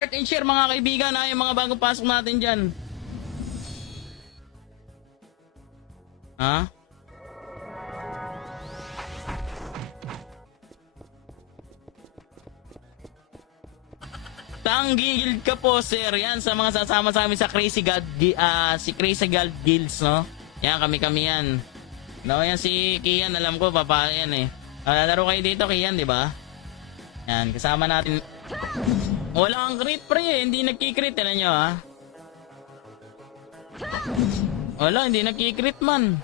Like and share mga kaibigan, yung mga bagong pasok natin dyan. Ha? Tanggigil ka po, sir. Yan, sa mga sasama sa amin sa Crazy God, si Crazy God Guilds, no? Yan, kami-kami yan. No, yan si Kian, alam ko, papa yan eh. Laro kayo dito, Kian, di ba? Yan, kasama natin. Wala kang crit, pre, eh. Hindi nagkikrit, alam nyo, ha? Wala, hindi nagkikrit, man.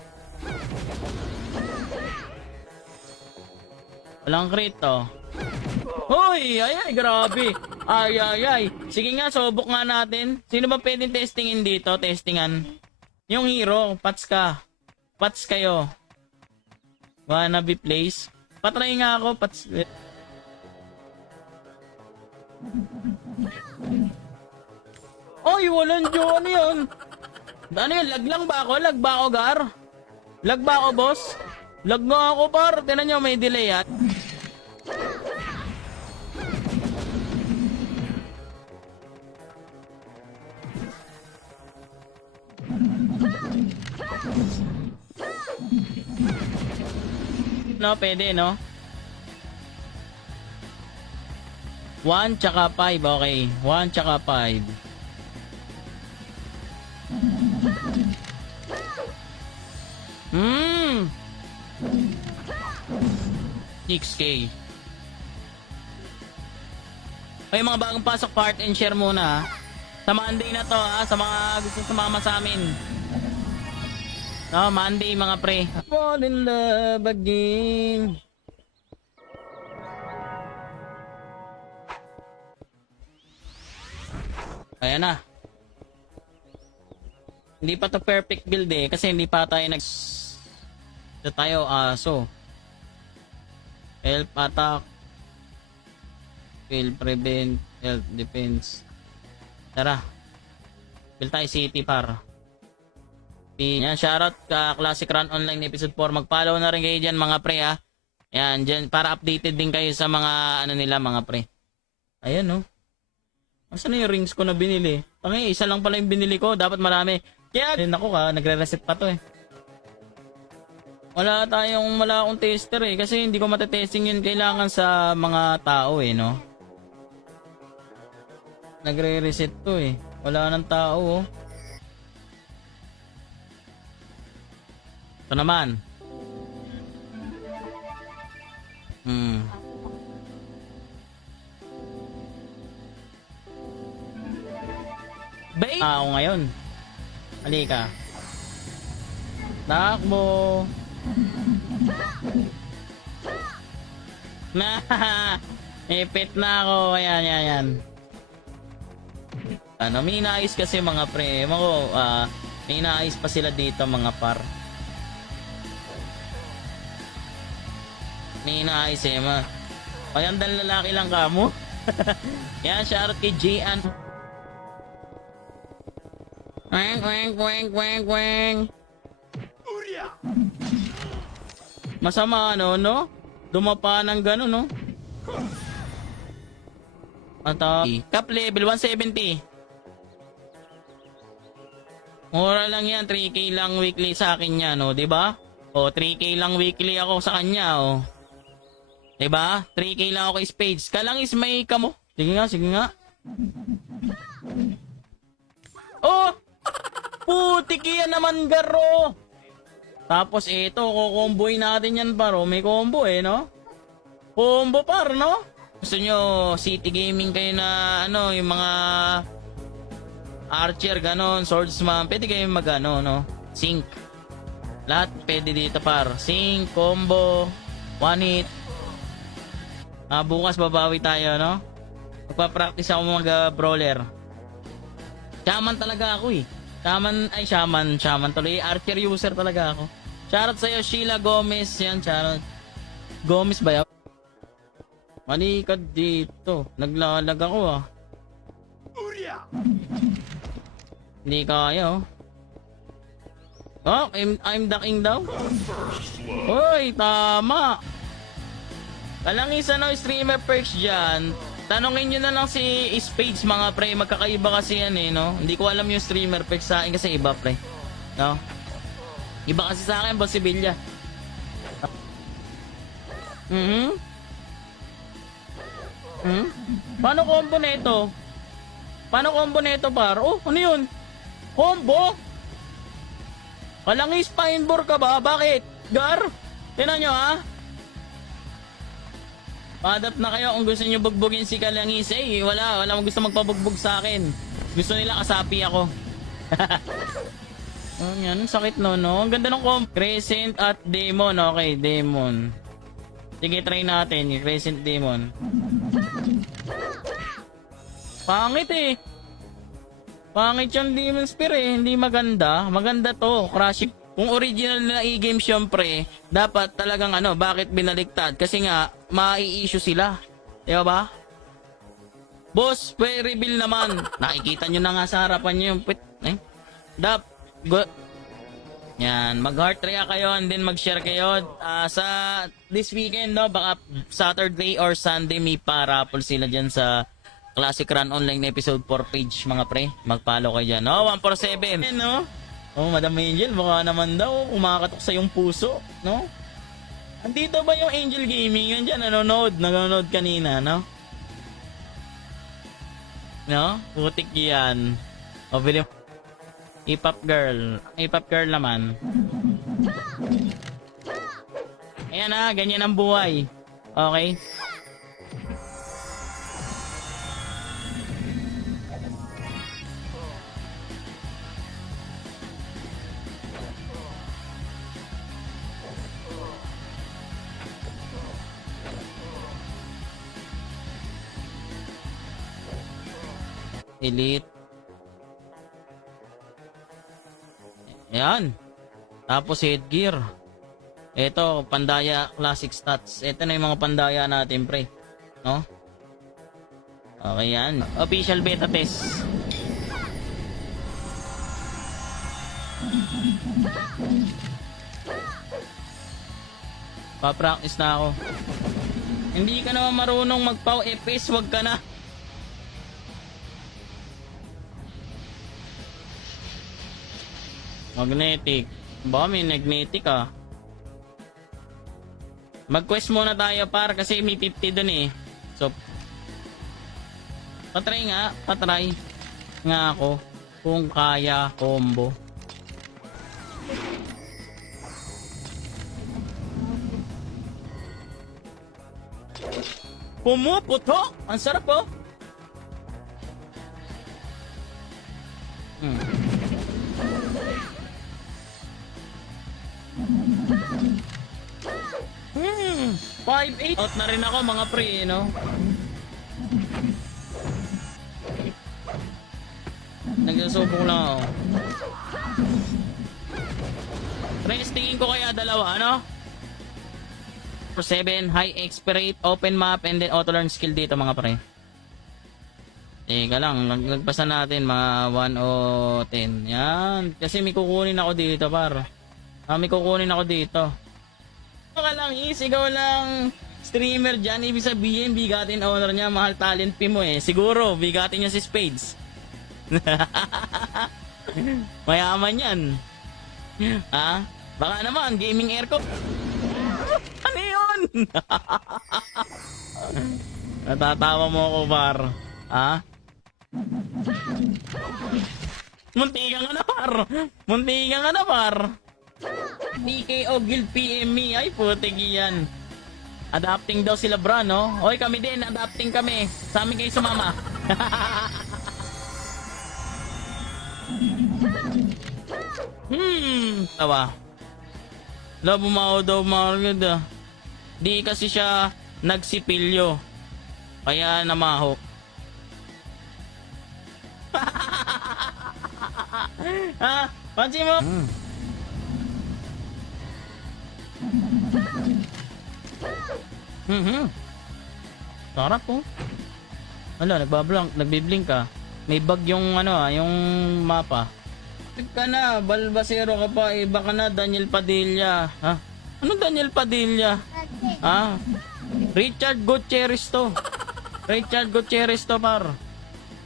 Walang crit, oh. Hoy! Ay, grabe. Ay. Sige nga, subok nga natin. Sino ba pwedeng testingin dito? Testingan. Yung hero, pats ka. Pats kayo. Wanna be place? Patry nga ako, pats. Oy, walang Diyo. Ano yun? Ano yun? Lag lang ba ako? Lag ba ako, Gar? Lag ba ako, boss? Lag nga ako, par. Tinan nyo, may delay, ha? No, pwede, no? 1 tsaka 5, okay. 1 tsaka 5. Hmm. 6K. Okay, mga bagong pasok, part and share muna, ha? Sa Monday na to, ha? Sa mga gusto sumama sa amin. No, Monday, mga pre. Fall in love again. Ayan na. Hindi pa to perfect build eh. Kasi hindi pa tayo ito tayo, so. Help attack. Kill prevent. Help defense. Tara. Build tayo city par. Yan, shoutout ka Classic Run Online Episode 4. Mag-follow na rin kayo dyan, mga pre, ha. Yan, dyan, para updated din kayo sa mga, ano nila, mga pre. Ayan, no. Asan na yung rings ko na binili? Tangi, isa lang pala yung binili ko. Dapat marami. Kaya, ako ka, nagre-reset pa to, eh. Wala akong tester, eh. Kasi hindi ko matetesting yun. Kailangan sa mga tao, eh, no. Nagre-reset to, eh. Wala nang tao, oh. Ito naman. Bay! Ako ngayon. Halika. Takbo. Na, ipit na ako. Ayan. Ano, may inaayos kasi mga pre. May inaayos pa sila dito, mga par. May inaayos eh, magandang lalaki lang ka mo. Yan, shoutout kay Jian. Kweng. Masama, no? Dumapa ng gano'n, no? Cap level 170. Mura lang yan, 3K lang weekly sa akin yan, no? Diba? O, 3K lang weekly ako sa kanya, o. Diba? 3K lang ako spades. Kalang is may kamo. Sige nga. Oh! Putik yan naman, garo! Tapos ito, kukomboy natin yan, paro. May combo eh, no? Combo par, no? Gusto nyo, city gaming kayo na, yung mga archer, ganon, swordsman. Pwede kayo no? Sync. Lahat pwede dito, par. Sync, combo, one hit. Bukas babawi tayo, no? Magpa-practice ako mag-brawler. Shaman talaga ako, eh. Shaman tuloy. Archer user talaga ako. Shoutout sa'yo, Sheila Gomez. Yan, shoutout. Gomez ba yan? Malikad dito. Naglalag ako, ah. Hindi kaya, oh. Oh, I'm the king daw. Hoy, tama. Kalang isa na streamer perks dyan. Tanongin nyo na lang si Spades mga pre, magkakaiba kasi yan eh, no? Hindi ko alam yung streamer pick sa akin kasi iba pre, no? Iba kasi sa akin, Boss Sibilya. Paano combo nito? Paano combo nito par? Oh, ano yun? Combo? Kalangis Pinebore ka ba? Bakit? Gar? Tinan nyo ha? Padap na kayo kung gusto nyo bugbugin si Kalangis. Eh, wala gusto magpabugbog sa akin. Gusto nila kasapi ako. Oh, yan, sakit no. Ang ganda ng combo. Crescent at Demon. Okay, Demon. Sige, try natin yung Crescent Demon. Pangit eh. Pangit yung Demon Spear eh. Hindi maganda. Maganda to. Crushing. Kung original na e-game syempre, dapat talagang bakit binaliktad? Kasi nga, mai-issue sila. Diba ba? Boss, reveal naman. Nakikita nyo na nga sa harapan nyo yung yan, mag-heart react kayo and then mag-share kayo. Sa this weekend, no, baka Saturday or Sunday may parapol sila dyan sa Classic Run Online episode 4 page mga pre. Mag-follow kayo dyan. No, 147. No? Oh, Madam Angel, baka naman daw kumakatok sa yung puso, no? Andito ba yung Angel Gaming? Yan dyan, nanonood kanina, no? No? Putik yan. O, bilim. Hip-hop girl. Hip-hop girl naman. Ayan ganyan ang buhay. Okay? Elite. Ayan. Tapos headgear. Ito, Pandaya Classic Stats. Ito na yung mga Pandaya natin, pre. No? Okay yan. Official beta test. Pa-practice na ako. Hindi ka naman marunong magpaw FPS, wag ka na. Magnetic. Baka may magnetic ah. Mag-quest muna tayo par kasi may 50 dun eh. So, patry nga ako kung kaya combo. Pumuputok! Ang sarap oh! Hmm, 5-8. Out na rin ako mga pre, no? Nagsusubok lang ako. Restingin ko kaya dalawa, ano? 7, high expirate, open map, and then auto learn skill dito mga pre. Teka lang, nagpasa natin mga 1 o 10. Yan, kasi may kukunin ako dito par. May kukunin ako dito. Ka lang ikaw lang streamer dyan, ibig sabihin bigatin owner niya, mahal talent fee mo eh. Siguro, bigatin niya si Spades. Mayaman yan. Ha? Baka naman, gaming aircon. Ano yun? Natatawa mo ako par. Ha? Muntikan ka na par. Muntikan ka na par. PKO Guild PM me. Ay putik yan. Adapting daw sila bro, no? Hoy kami din, adapting kami. Sa amin kayo sumama. Tawa. La, bumaho daw maragad ah. Di kasi siya nagsipilyo. Kaya namahok. Ha? Pansin mo? Sarap po. Ano, nagbiblink ka. May bug yung yung mapa. Ka na, balbasero ka pa, iba ka na, Daniel Padilla. Ha? Ano Daniel Padilla? Ha? Richard Gutierrez to. Richard Gutierrez to par.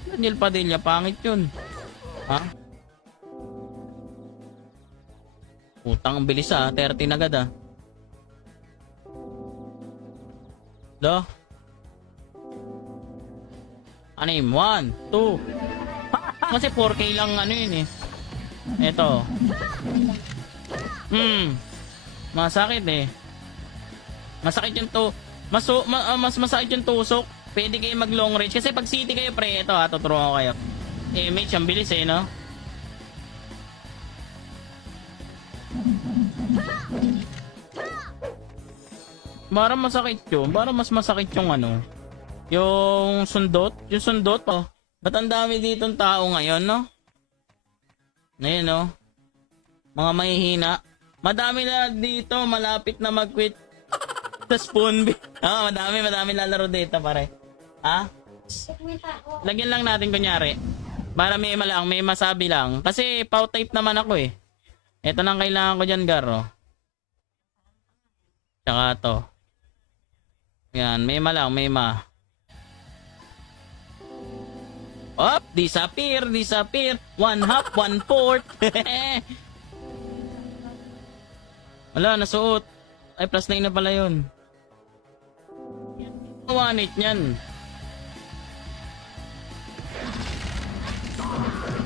Daniel Padilla, pangit yun. Ha? Utang ang bilis 30 na agad Do? Ano yun? 1, 2. Kasi 4K lang ano yun eh. Ito. Masakit eh. Masakit yung mas masakit yung tusok. Pwede kayo mag long range. Kasi pag city kayo pre, ito tuturuan ko kayo. Image, ang bilis eh, no? Para masakit yun. Para mas masakit yung ano. Yung sundot. Yung sundot, Ba't ang dami ditong tao ngayon, no? Ngayon, no? Mga mahihina. Madami na dito. Malapit na mag-quit sa spoon. Madami lalaro dito, pare. Ha? Lagyan lang natin kunyari. Para may masabi lang. Kasi pow-type naman ako eh. Ito lang kailangan ko dyan, Garo. Tsaka to. Yan, may lang. Op, disappear. 1/2, 1/4. Wala, nasuot. Ay, +9 na pala yun. One-hit niyan.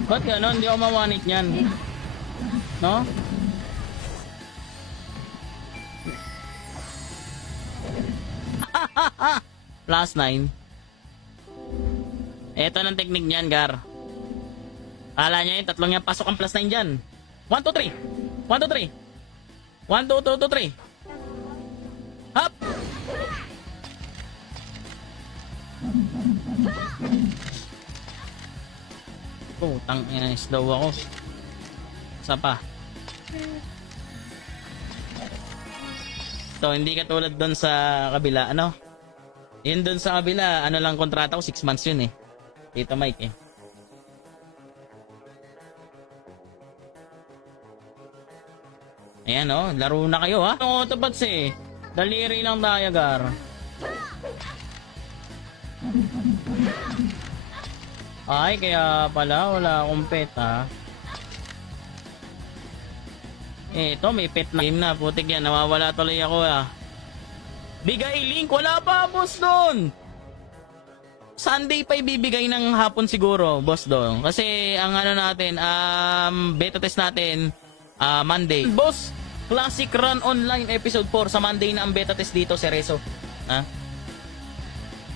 Ba't gano'n? Hindi ako ma-one-hit niyan. No? +9. Ito ng technique niyan, Gar. Kala niya yung tatlong yan. Pasok ang +9 dyan. 1, 2, 3. 1, 2, 3. 1, 2, 2, 2, 3. Hop! Tang slow ako. Isa pa. So, hindi katulad doon sa kabila, ano? Yun doon sa kabila, ano lang kontrata ko, 6 months yun eh. Dito Mike eh. Ayan laro na kayo ha. Ang autobots eh. Daliri lang tayo, Gar. Ay, kaya pala wala akong pet ha. Ito may pet na game na. Putik yan, nawawala tuloy ako Bigay link, wala pa boss doon. Sunday pa ibibigay ng hapon siguro, boss doon. Kasi ang ano natin, beta test natin Monday. Boss, Classic Run Online Episode 4 sa Monday na ang beta test dito, Cerezo.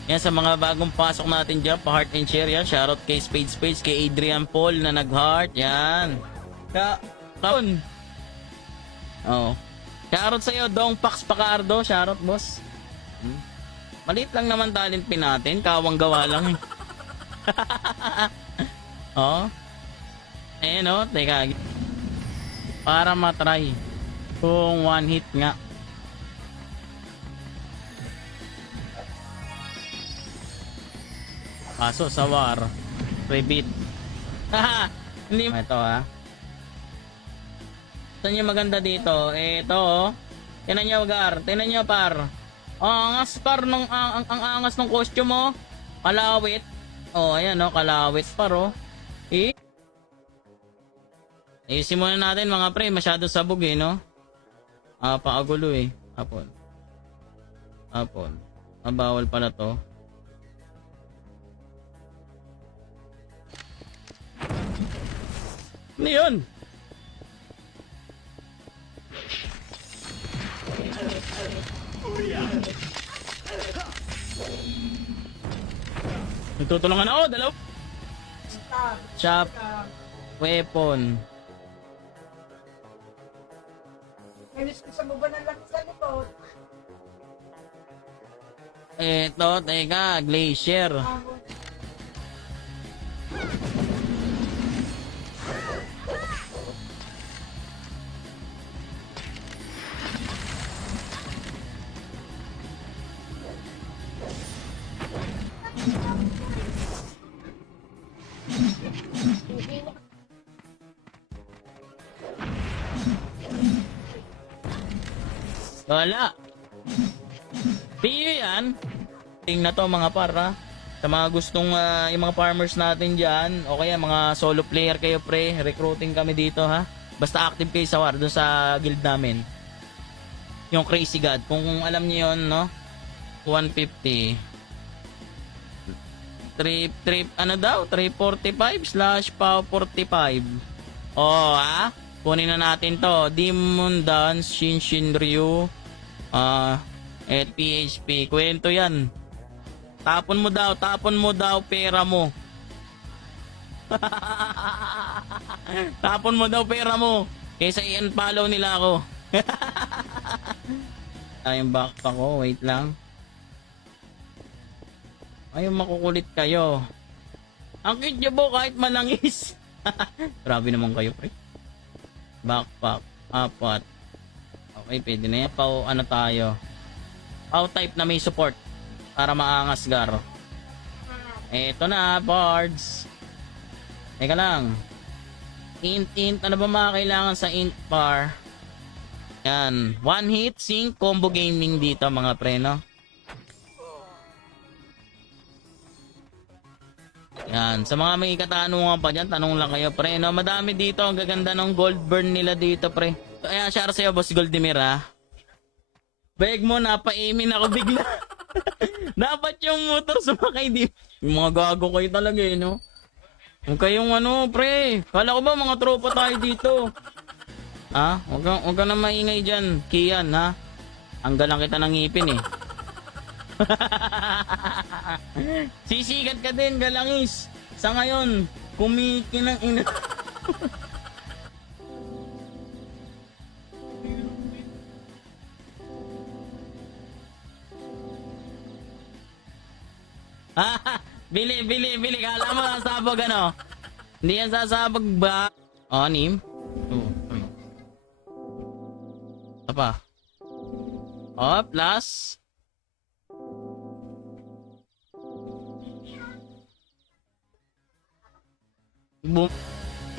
Yan sa mga bagong pasok natin dyan, pa-heart and share yan. Shoutout kay Spades, kay Adrian Paul na nag-heart. Yan. Kaon. Shoutout sa'yo, Dong Pax Pacardo. Shoutout, boss. Maliit lang naman talent pin natin. Kawang gawa lang. Ayan teka. Para matry. Kung one hit nga. Kaso sa war. Repeat. Hindi. Ito Saan yung maganda dito? Ito Tinan nyo, Gar. Tinan nyo, par. Ang angas, par. Ang angas ng costume mo. Kalawit. Ayan, kalawit, par, Ayusin muna natin, mga pre. Masyado sabog, no? Paagulo, Hapon. Bawal pala to. Ano yun? Nagtutulungan ako, dalaw. Chop. Weapon. Inis ko sa baba ng lakit sa likod. Ito, teka, glacier. Wala. Piyo yan. Tingnan to mga para. Sa mga gustong yung mga farmers natin dyan, o kaya mga solo player kayo pre, recruiting kami dito ha. Basta active kayo sa war, doon sa guild namin. Yung Crazy God, kung alam niyo yun, no? 150. Ano daw? 345/POW45. Oh, ha? Kunin na natin to. Demon Dance, Shinshin Ryu, at PHP. Kwento yan. Tapon mo daw pera mo. Tapon mo daw pera mo. Kaysa i-unfollow nila ako. Yung backpack ko, wait lang. Ayun, makukulit kayo. Ang cute nyo po kahit malangis. Grabe naman kayo, pre. Backpack, 4. Okay, pwede na yan. Ano tayo? Pau type na may support. Para maangas, Gar. Eto na, bards. Teka lang. Int. Ano ba mga kailangan sa int bar? Yan. One hit, sync, combo gaming dito, mga pre, no? Yan. Sa mga may katanungan pa dyan, tanong lang kayo, pre, no? Madami dito. Ang gaganda ng gold burn nila dito, pre. Kaya, share sa'yo, Boss Goldimir, ha? Beg mo, napaimin ako bigla. Dapat yung motor sumakay di. Yung mga gago kayo talaga eh, no? Yung kayong pre. Kala ko ba mga tropa tayo dito? Ha? Huwag ka na maingay dyan, Kian, ha? Ang galang kita ng ngipin eh. Sisikat ka din, galangis. Sa ngayon, kumikinang ina. Bili. Kala mo sasabog ano? Hindi yan sasabog ba? Anim? Apa? Plus. Boom.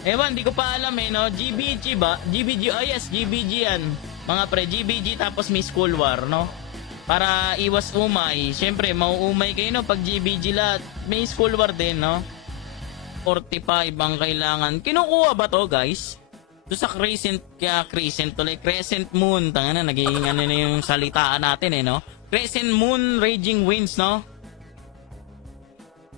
Ewan, di ko pa alam eh, no? GBG ba? GBG, oh yes, GBG yan. Mga pre, GBG tapos may school war, no? Para iwas umay. Siyempre, mauumay kayo, no? Pag GBG lahat, may school war din, no? 45 ang kailangan. Kinukuha ba to, guys? To sa crescent moon. Tanga na, nagiging ano na yung salitaan natin, eh, no? Crescent moon, raging winds, no?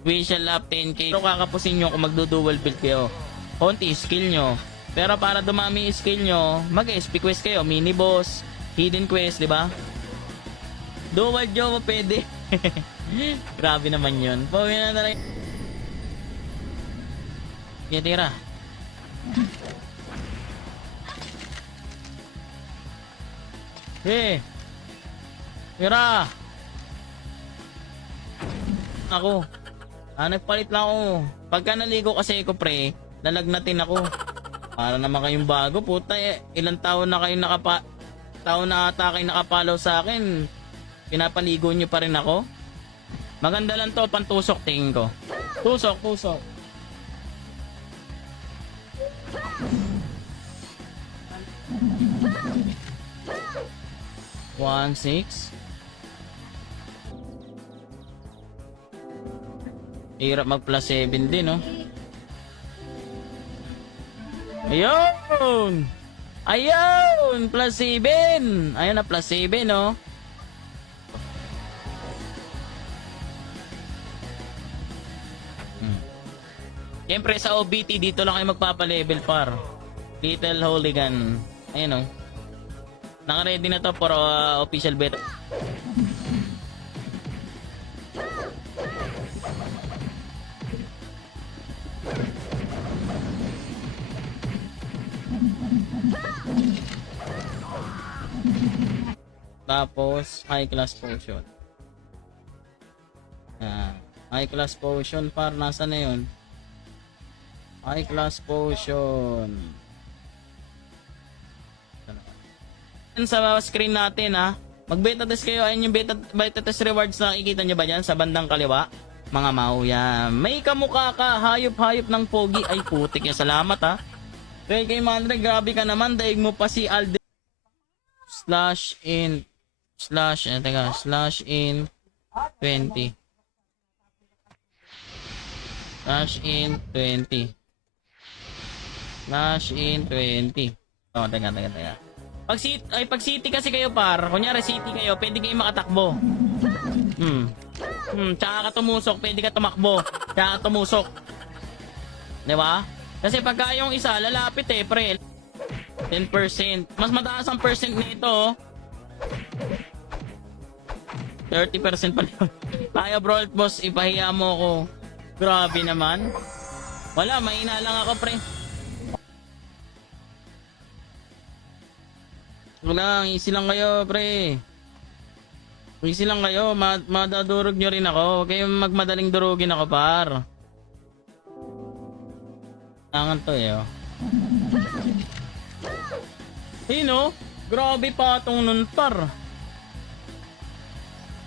We shall up 10k. Pero kakapusin nyo kung magdo-dual build kayo. Konti skill nyo. Pero para dumami yung skill nyo, mag-SP quest kayo. Mini boss, hidden quest, di ba? Dual job pwede. Grabe naman yun. Pawin na talaga. Tira. Tira. Ako. Nagpalit lang ako. Pagka naligo kasi ako, pre, lalagnatin ako. Para naman kayong bago. Puta, ilang taon na kayo taon na ata kayo nakapalaw sa akin. Pinapaligo nyo pa rin ako. Maganda lang to, pantusok tingin ko. Tusok. 1-6. Hirap mag plus 7 din, no? Ayun! Plus 7! Ayun na, plus 7, no? Siyempre sa OBT dito lang kayo magpapa-level par. Little Hooligan. Ayun, no? Naka-ready na to for official beta. Tapos, high class potion. High class potion par, nasa na yun? High class potion. Sa screen natin mag-beta test kayo. Ayun yung beta test rewards na nakikita nyo ba dyan sa bandang kaliwa? Mga mau yan. May kamukha ka, hayop-hayop ng pogi. Ay putik niya, salamat kay Mandre, grabe ka naman. Daig mo pa si Alden. /in 20. Slash in 20. Slash in 20. Oh, teka. Pag city kasi kayo par, kunyari city kayo, pwede kayo makatakbo. Tsaka ka tumusok, pwede ka tumakbo. Tsaka ka tumusok. Di ba? Kasi pagka yung isa, lalapit pre. 10%. Mas mataas ang percent nito, oh. 30% pa rin. Kaya bro, boss, ipahiya mo ko. Grabe naman. Wala, mahina lang ako, pre. Wala, easy lang kayo, pre. Easy lang kayo, madadurog nyo rin ako. Kaya magmadaling durugin ako, par. Tangan to, oh. Oh. Grabe patong nun, par.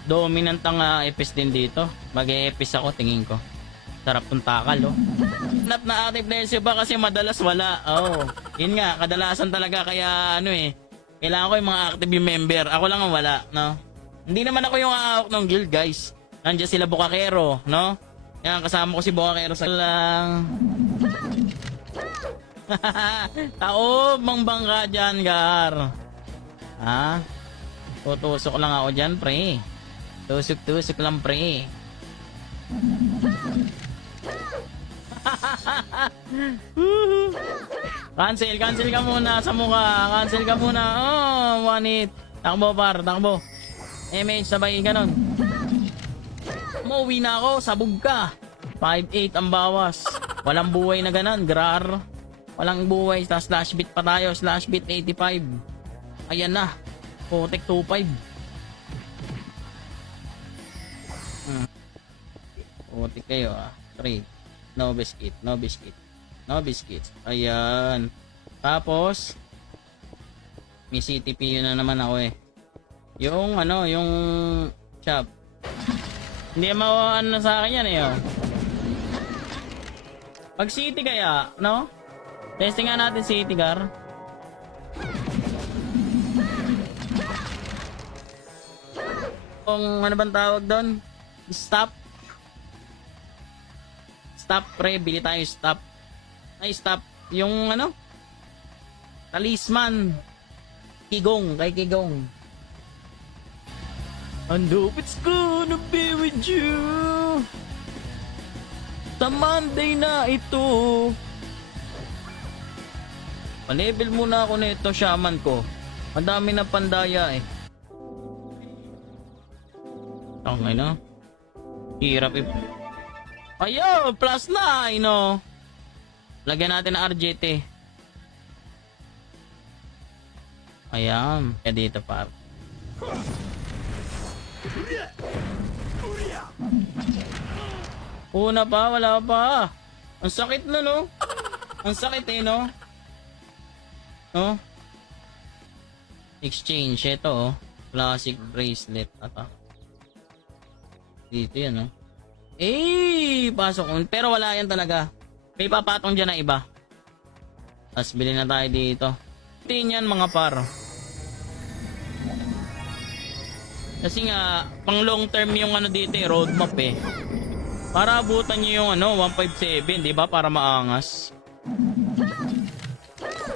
Dominant ang epis din dito. Mag-e-epis ako, tingin ko. Sarap tong takal, oh. Hanap na active lesson ba kasi madalas wala. Oh, yun nga, kadalasan talaga kaya kailangan ko yung mga active member. Ako lang ang wala, no? Hindi naman ako yung aawak ng guild, guys. Nandiyan sila Bukakero, no? Yan, kasama ko si Bukakero sa lang. Taob, mang bangka dyan, Gar. Ha? Tutusok lang ako dyan, pre. Tusok lang, pre. Cancel ka muna sa mukha. Cancel ka muna. Oh, one hit. Takbo, par, takbo. MH, sabay ganon. Umuwi na ako, sabog ka. 5-8 ang bawas. Walang buhay na ganon, grar. Walang buhay, slash bit pa tayo. Slash bit 85. Ayan na. Putek 25. Putik kayo, Trade. No biscuit. Ayan. Tapos may CTP na naman ako Yung yung shop. Hindi na sa akin yan oh. Pag city kaya, no? Testing nga natin city, Gar. Kung ano bang tawag doon? Stop, pre. Bili tayo stop. Ay, stop. Yung talisman. Kigong. Kay Kigong. And hope it's gonna be with you. Sa Monday na ito. Pa-level muna ako nito, shaman ko. Ang dami na pandaya Okay, no? Hirap Ayo, plus 9, no? Lagyan natin ng RJT. Ayan. Kaya dito, par. Una pa, wala pa. Ang sakit na, no? Ang sakit no? No? Exchange, ito, Classic bracelet. Ata. Dito yan, pasok. Pero wala yan talaga. May papatong dyan na iba. Tapos bilhin na tayo dito. Tingin yan, mga par. Kasi nga, pang long term yung dito roadmap Para abutan nyo yung 157, di ba? Para maangas.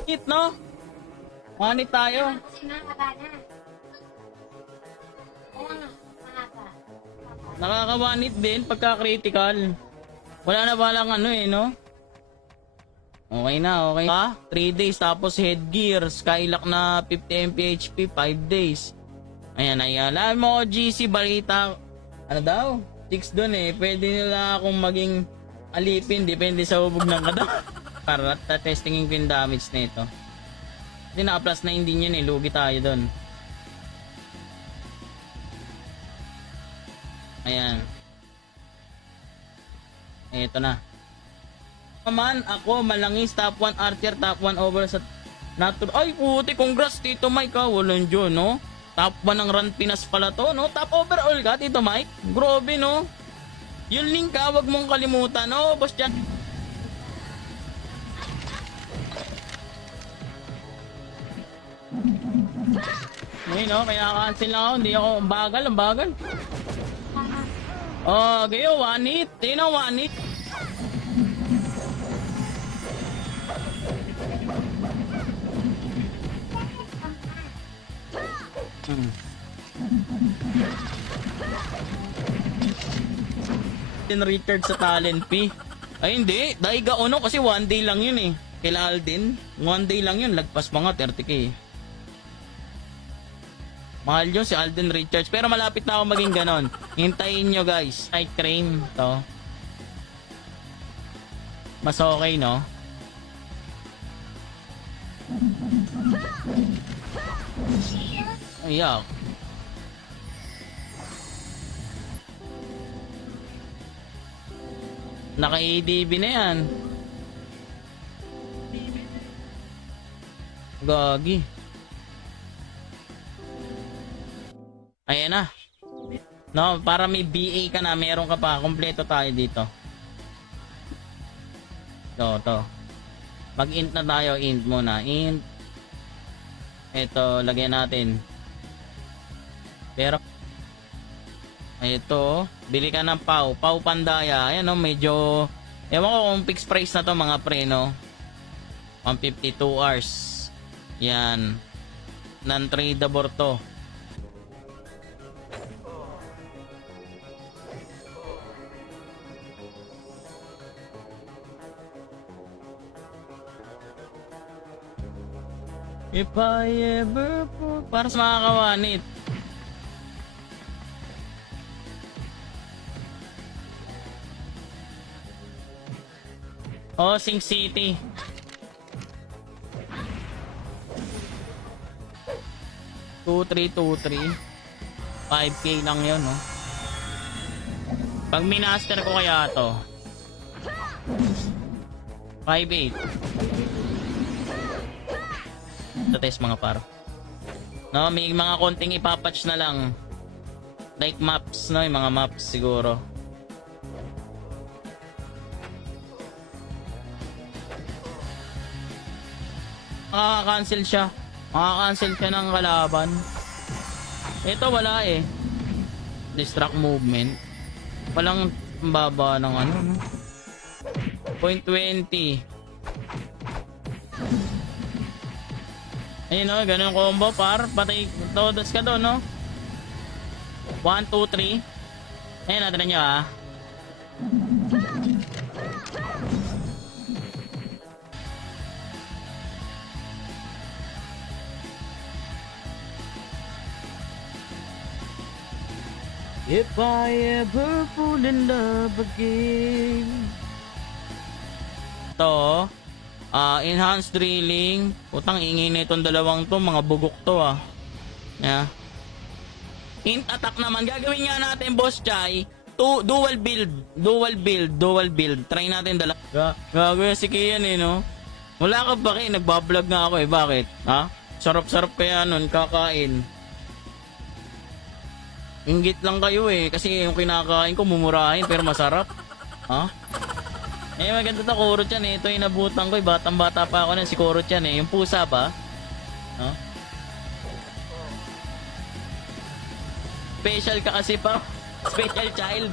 Hit, no? Manit tayo. Nakaka-one hit din pagka critical. Wala na palang no? Okay na, okay. 3 days tapos headgear, Skylock na 50 MP HP, 5 days. Ayan. Alam mo, GC balita. Ano daw? 6 dun Pwede nila akong maging alipin, depende sa hubog ng katawan. Para testingin ko yung damage na ito. Hindi naka-plus 9 din yun lugi tayo dun. Ayan. Ito na. Naman ako malangis top 1 archer, top 1 over sa natural. Ay puti, congrats Tito Mike walang dyan Top 1 ng Run Pinas pala to Top overall ka Tito Mike. Grabe yung link wag mong kalimutan boss dyan. Ngayon kaya cancel lang ako. Hindi ako ang bagal. Oh, gayo, one hit. One hit. Alden Richard sa talent P. Ay hindi, Daiga Ono kasi 1 day lang yun eh. Kila Alden, 1 day lang yun, lagpas pa nga 30k. Mahal yun si Alden Richards, pero malapit na ako maging ganon. Hintayin nyo guys, night cream to. Mas okay no? Ayak. Naka-ADB na yan. Gagi. Ayan na. No, para may BA ka na, meron ka pa. Kompleto tayo dito. To. Mag-int na tayo. Int muna. Int. Ito, lagyan natin. Pero ito, bili ka ng Pau. Pau Pandaya. Ayan o, medyo... Ewan ko kung fixed price na to mga pre, no? 152 hours. Yan. Non-tradable to. If I ever... Para sa mga kawanit. Oh, Sing City. 2323. 5k lang yun, no? Pag minaster ko kaya to 5.8. Ito test mga par. No, may mga konting ipapatch na lang. Like maps, no? Yung mga maps siguro. Makaka-cancel siya. Makaka-cancel siya ng kalaban. Ito wala eh. Distract movement. Walang baba ng ano, no? 0.20. Ayun no, ganun combo par. Patay todos ka doon, no? 1, 2, 3. Ayun natin nyo ah. If I ever fall in love again. Ito, enhanced drilling. Putang ingay na itong dalawang to, mga bugok to ah. Yeah. Int attack naman, gagawin nga natin boss Chai. Dual build. Try natin dalawa. Gagawin si Kian eh, no? Wala ka ba kayo? Nagbablog nga ako eh, bakit? Ha? Sarap-sarap kaya nun, kakain. Inggit lang kayo eh, kasi yung kinakain ko mumurahin pero masarap. Ha? Eh maganda to, Kurot yan eh. Ito yung nabutan ko eh, batang-bata pa ako na si Kurot yan eh. Yung pusa ba? Ha? Special ka kasi pa. Special child.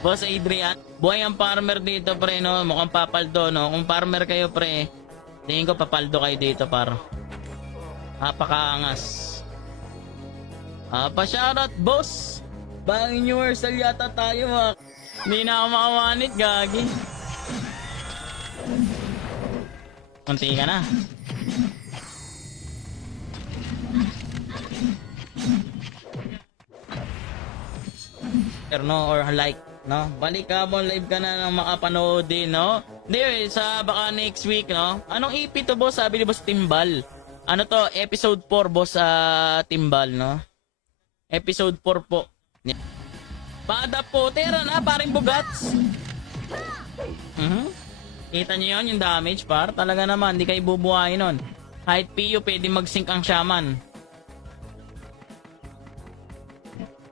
Boss Adrian. Buhay ang farmer dito pre, no? Mukhang papaldo, no? Kung farmer kayo pre, tingin ko papaldo kayo dito par. Napakaangas. Pa-shoutout boss. Bang universal yata tayo ah. Hindi na ako makawanit, gagi. Kunti ka na. No, or like, no? Balik ka mo, live ka na nang makapanood din, no? Hindi, sa baka next week, no? Anong EP to boss? Sabi ni boss Timbal. Ano to? Episode 4 boss sa Timbal, no? Episode 4 po. Pada po, tera na, paring bugats. Kita nyo yun, yung damage par. Talaga naman, di kayo bubuhayin nun. Kahit PU, pwede mag-sync ang shaman.